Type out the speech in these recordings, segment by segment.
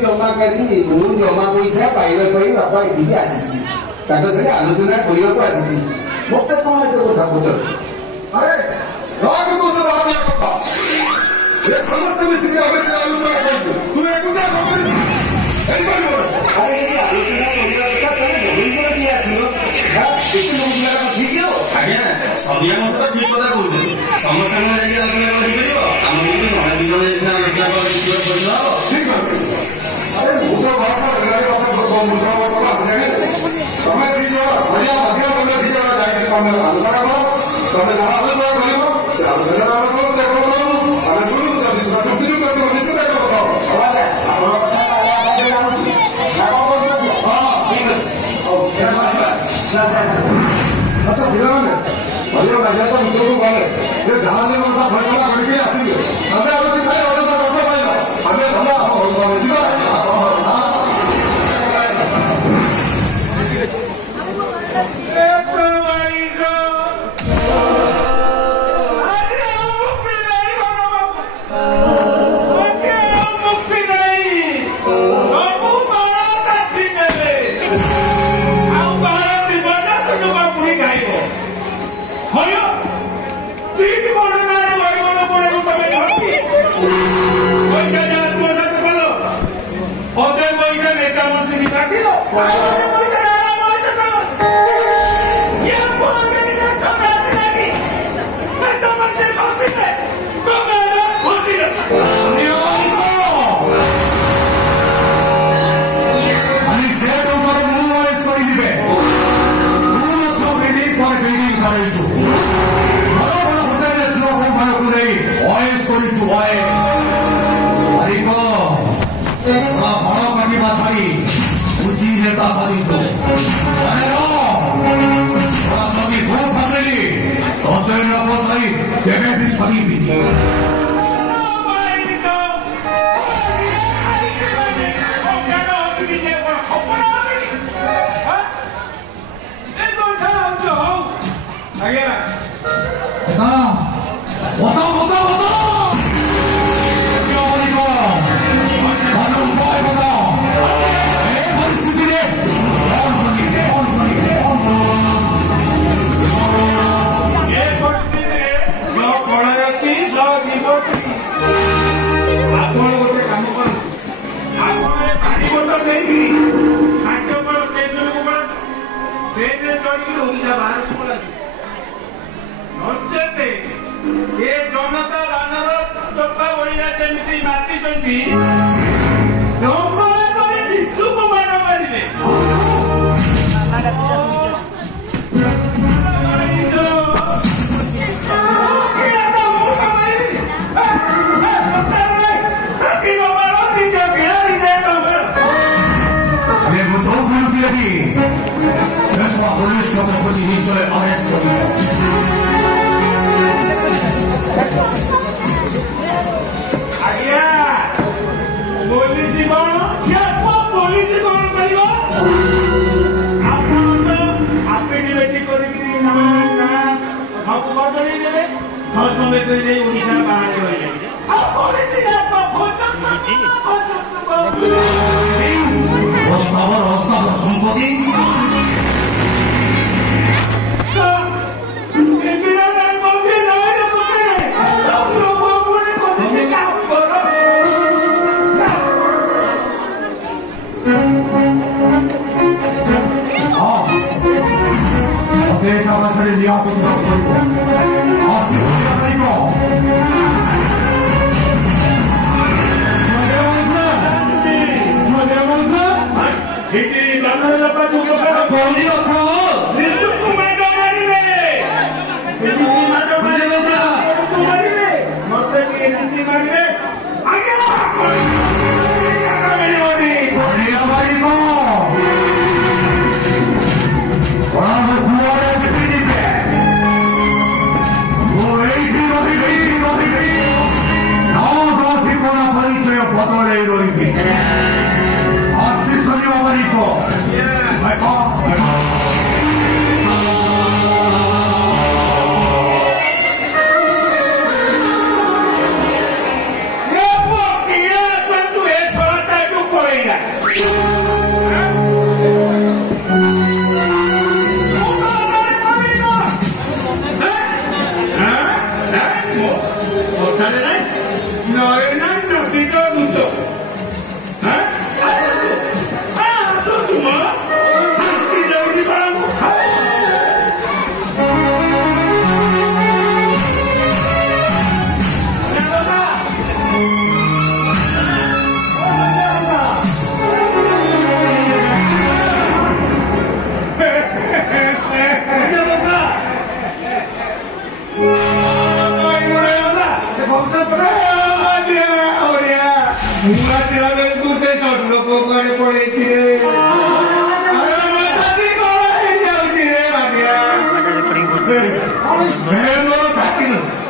जमा करी जमा पैसा पाइबा बापा एटिकी आसी आलोचना करने आसी मत कौन एत कथा पचार अरे समस्त मिसिक आलोचना कर तू एकुटा आज्ञा सबिया मत ठीक कथा कौन समस्त आलोचना अरे मुझे भाषा तुम्हें दीजिए बढ़िया मध्यम तुमने दीजिए जाके आलोचना करो तुम्हें जहाँ आलोचना करो से आलोचना हमें शुरू अच्छा पिलाने बढ़िया लगे तो मित्रों को बोले से जहाँ ने मसा फैसला करके आसेंगे हमें अब दिखाई और तो कष्ट पाएगा हमें धंधा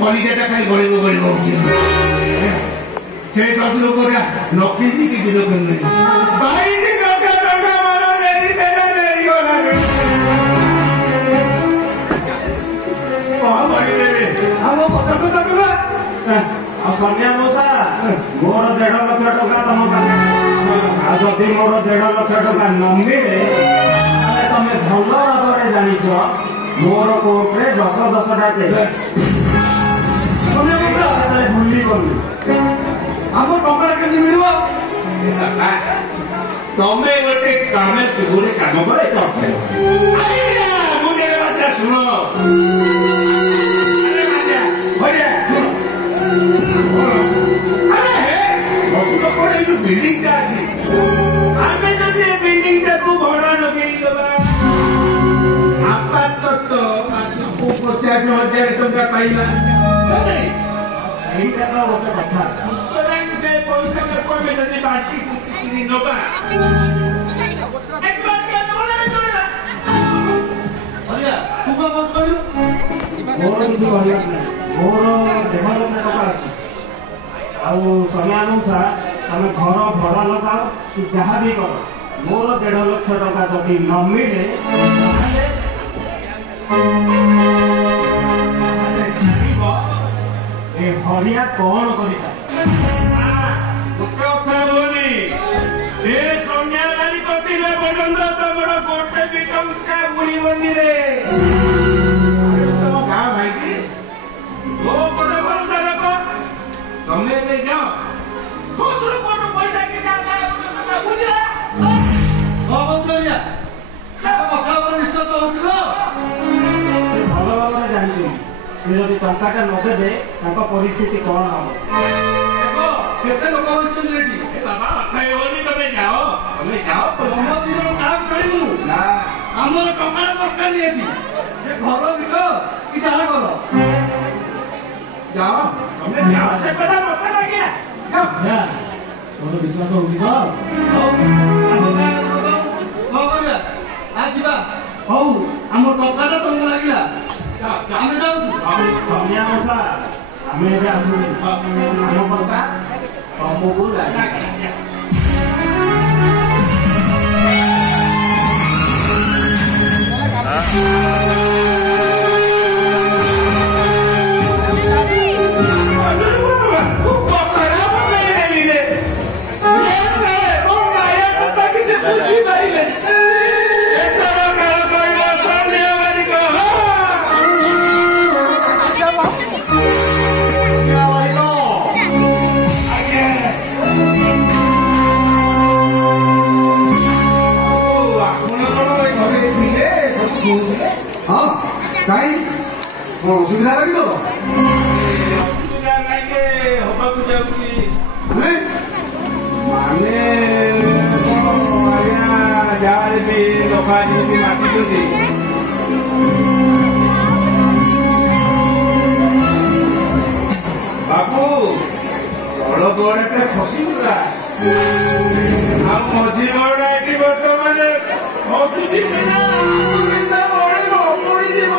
कलिजाटा खाली गलिब गलिब होची से ससुर कोरा नौकरी की दिलो कर नहीं भाई जी नौका नौका मारो मेरी मेरा मेरी वाला कहां बड़ी रे हम 50 टका आ सोनिया मोसा मोर 1.5 लाख टका तम पाखे आ जदि मोर 1.5 लाख टका न मिले ताले तमे भल भाबरे जानिछ मोर कोर्ट रे 10 टा केस भूली गलु आम टका केमती मिल तमें गोटे गोटे कम करे शुण बिल्डिंग आम जब बिल्डिंग टाक भड़ा लगे आपातत मासक 50,000 टका पाइबा कथा से पैसा कमे जब बाटी कुटी नबा एक बार के नोला नोला भैया तू को मत करू मोर किसी भैया मोर 1.5 लाख टका अछि आ समय अनुसार तमे घर भड़ा लगाओ कि जहाँ भी कर मोर 1.5 लाख टका जदि न मिले हरिया कौन करिता गोटे भी टंका बुड़ी बंदी रे तुम गाँ भाई की गोटे भरोसा रख तमें भी जाओ सोचो कोट पैसा के बुझला भल भाव जानी से जब टाटा न देवे परिस्थिति कौन हम केते लोक बसछन बाबा खाइबनी तमे जाओ काम छाड़ू ना हमर टका दरकार नहीं थी से घर बिक कि चाह करो जाओ तमे जाओ से कदा मत लागिया जाओ तोर विश्वास होगी तो हो बाबा आज बा हो हमर टका तुम लागिला आमे जाऊ सोनिया मोसा आमे एबे आसु हम टका तुमको लागिला असुविधा लगी तो असुविधा लागे हवा को जाउची माने आया यार भी लोका जी माटी दे बाबू बड़ बड़े खसी गला हम मझी बड़ा एटी वर्तमान हसुची ना बिंदा बड़े पड़ी जीव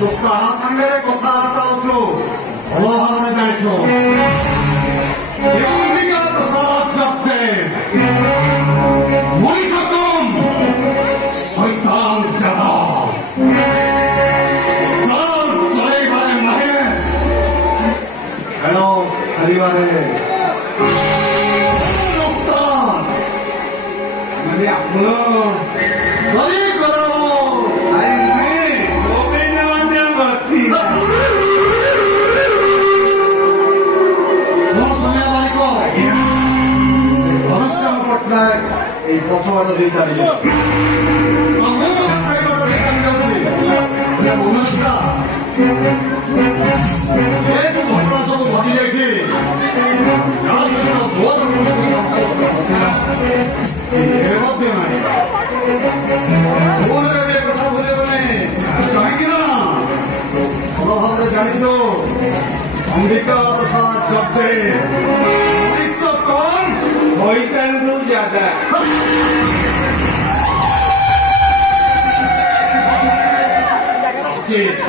तो कहा सागे कथबार्ता हो भल भाव जान अंबिका प्रसाद जब्दे मनीष कम शैतान ज्यादा ପଛବାଟ ଦେଇ ଚାଲିଲେ ସାଇବାଟ ଦେଇ ଚାଲି ଯାଉଛି ମନେ ରଖିଲା ଏ ଯୋଉ ଘଟଣା ସବୁ ଘଟି ଯାଇଛି ତା ସହିତ ମୋର କୌଣସି ମଧ୍ୟ ନାହିଁ ଭୁଲରେ ବି କଥା ଭୁଲିବନି କାହିଁକି ନା ଭଲ ଭାବରେ ଜାଣିଛ अंबिका प्रसाद जब्दे 1900 कौन मोहितनु ज्यादा Yeah.